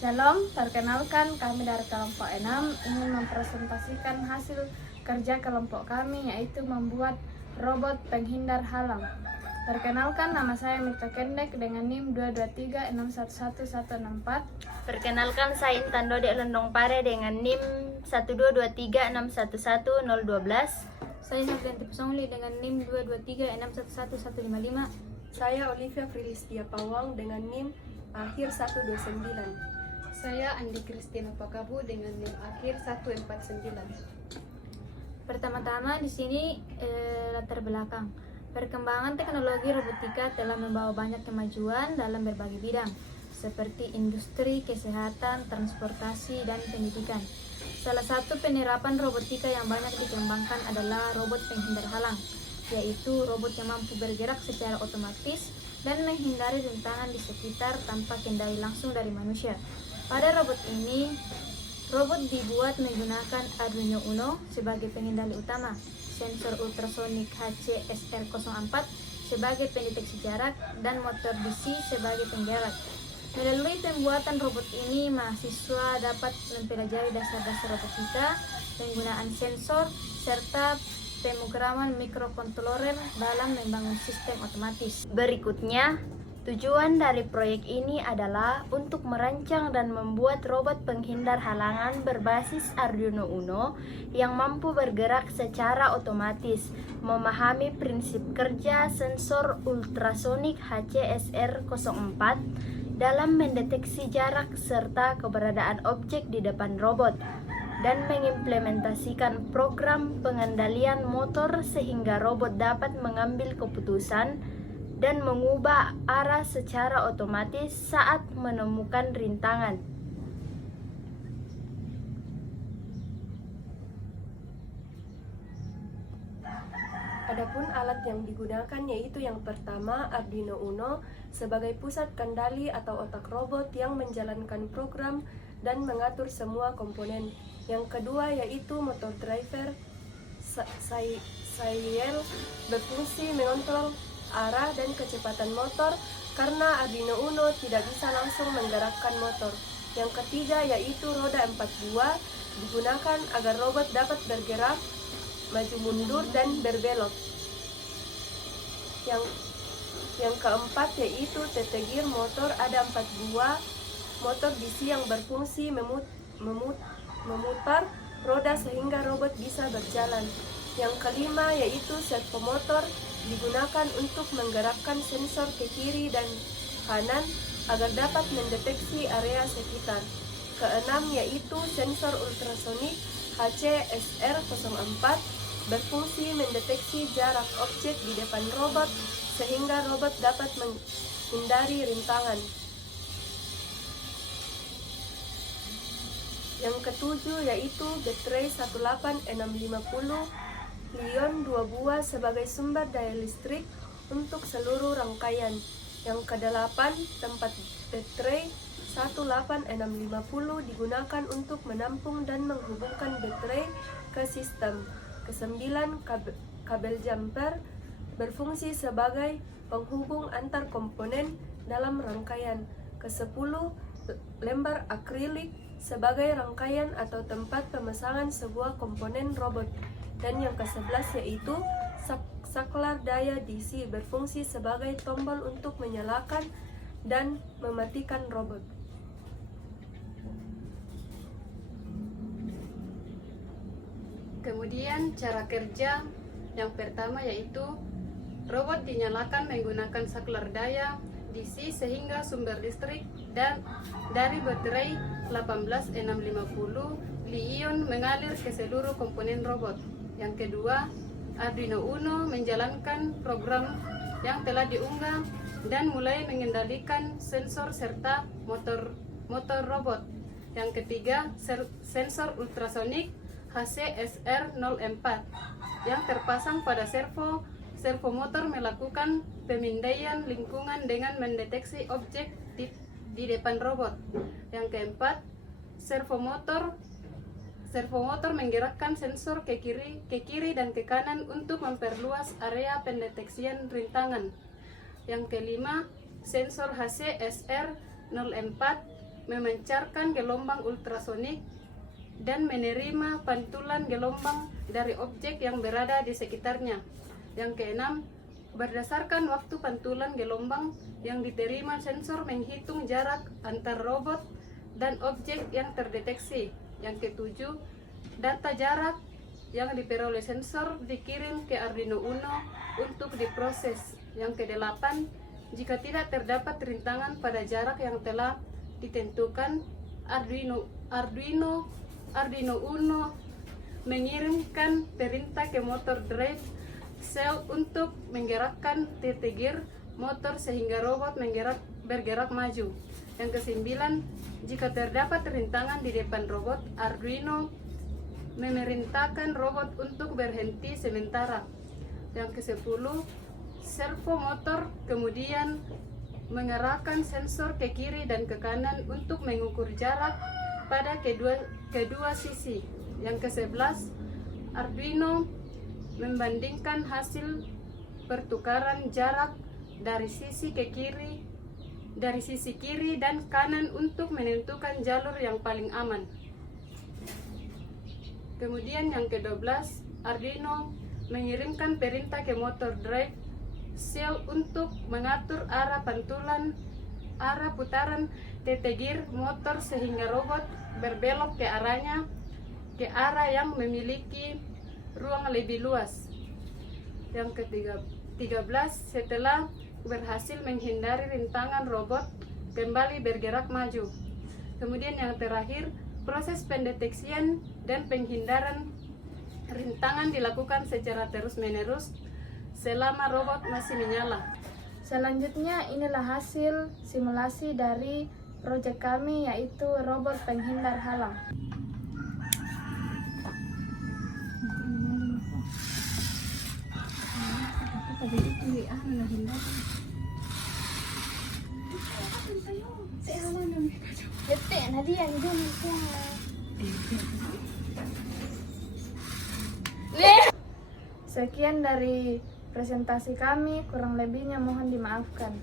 Shalom, perkenalkan kami dari kelompok 6 ingin mempresentasikan hasil kerja kelompok kami, yaitu membuat robot penghindar halang. Perkenalkan, nama saya Mirta Kendek dengan NIM 223611164. Perkenalkan, saya Intan Dode Lendong Pare dengan NIM 12236111012. Saya Nurganti Pesongli dengan NIM 223611155. Saya Olivia Frilistia Pawang dengan NIM akhir 129. Saya Andi Kristina Pakabu dengan NIM akhir 149. Pertama-tama di sini latar belakang. Perkembangan teknologi robotika telah membawa banyak kemajuan dalam berbagai bidang, seperti industri, kesehatan, transportasi, dan pendidikan. Salah satu penerapan robotika yang banyak dikembangkan adalah robot penghindar halang, yaitu robot yang mampu bergerak secara otomatis dan menghindari rintangan di sekitar tanpa kendali langsung dari manusia. Pada robot ini, robot dibuat menggunakan Arduino Uno sebagai pengendali utama, sensor ultrasonik HCSR04 sebagai pendeteksi jarak, dan motor DC sebagai penggerak. Melalui pembuatan robot ini, mahasiswa dapat mempelajari dasar-dasar robotika, penggunaan sensor, serta pemrograman mikrokontroler dalam membangun sistem otomatis. Berikutnya, tujuan dari proyek ini adalah untuk merancang dan membuat robot penghindar halangan berbasis Arduino Uno yang mampu bergerak secara otomatis, memahami prinsip kerja sensor ultrasonik HCSR04 dalam mendeteksi jarak serta keberadaan objek di depan robot, dan mengimplementasikan program pengendalian motor sehingga robot dapat mengambil keputusan dan mengubah arah secara otomatis saat menemukan rintangan. Adapun alat yang digunakan yaitu yang pertama Arduino Uno sebagai pusat kendali atau otak robot yang menjalankan program dan mengatur semua komponen. Yang kedua yaitu motor driver Sayel berfungsi mengontrol arah dan kecepatan motor karena Arduino Uno tidak bisa langsung menggerakkan motor. Yang ketiga yaitu roda 4 buah digunakan agar robot dapat bergerak maju mundur dan berbelok. Yang keempat yaitu teteh gear motor, ada 4 buah motor DC yang berfungsi memutar roda sehingga robot bisa berjalan. Yang kelima yaitu servo motor digunakan untuk menggerakkan sensor ke kiri dan kanan agar dapat mendeteksi area sekitar. Keenam yaitu sensor ultrasonik HCSR04 berfungsi mendeteksi jarak objek di depan robot sehingga robot dapat menghindari rintangan. Yang ketujuh yaitu baterai 18650 Li-ion 2 buah sebagai sumber daya listrik untuk seluruh rangkaian. Yang kedelapan, tempat baterai 18650 digunakan untuk menampung dan menghubungkan baterai ke sistem. Kesembilan, kabel jumper berfungsi sebagai penghubung antar komponen dalam rangkaian. Kesepuluh, lembar akrilik sebagai rangkaian atau tempat pemasangan sebuah komponen robot. Dan yang ke-11 yaitu saklar daya DC berfungsi sebagai tombol untuk menyalakan dan mematikan robot. Kemudian cara kerja yang pertama yaitu robot dinyalakan menggunakan saklar daya DC sehingga sumber listrik dan dari baterai 18650 Li-ion mengalir ke seluruh komponen robot. Yang kedua, Arduino Uno menjalankan program yang telah diunggah dan mulai mengendalikan sensor serta motor robot. Yang ketiga, sensor ultrasonik HCSR04 yang terpasang pada servo motor melakukan pemindaian lingkungan dengan mendeteksi objek di depan robot. Yang keempat, servo motor menggerakkan sensor ke kiri dan ke kanan untuk memperluas area pendeteksian rintangan. Yang kelima, sensor HCSR04 memancarkan gelombang ultrasonik dan menerima pantulan gelombang dari objek yang berada di sekitarnya. Yang keenam, berdasarkan waktu pantulan gelombang yang diterima, sensor menghitung jarak antar robot dan objek yang terdeteksi. Yang ketujuh, data jarak yang diperoleh sensor dikirim ke Arduino Uno untuk diproses. Yang kedelapan, jika tidak terdapat rintangan pada jarak yang telah ditentukan, Arduino Uno mengirimkan perintah ke motor drive cell untuk menggerakkan titik gear motor sehingga robot bergerak maju. Yang kesembilan, jika terdapat rintangan di depan robot, Arduino memerintahkan robot untuk berhenti sementara. Yang kesepuluh, servo motor kemudian mengarahkan sensor ke kiri dan ke kanan untuk mengukur jarak pada kedua sisi. Yang ke-11, Arduino membandingkan hasil pertukaran jarak dari sisi kiri dan kanan untuk menentukan jalur yang paling aman. Kemudian yang ke-12, Arduino mengirimkan perintah ke motor drive cell untuk mengatur arah putaran titik gear motor sehingga robot berbelok ke arah yang memiliki ruang lebih luas. Yang ke-13, setelah berhasil menghindari rintangan, robot kembali bergerak maju. Kemudian yang terakhir, proses pendeteksian dan penghindaran rintangan dilakukan secara terus-menerus selama robot masih menyala. Selanjutnya, inilah hasil simulasi dari proyek kami, yaitu robot penghindar halang. Sekian dari presentasi kami, kurang lebihnya mohon dimaafkan.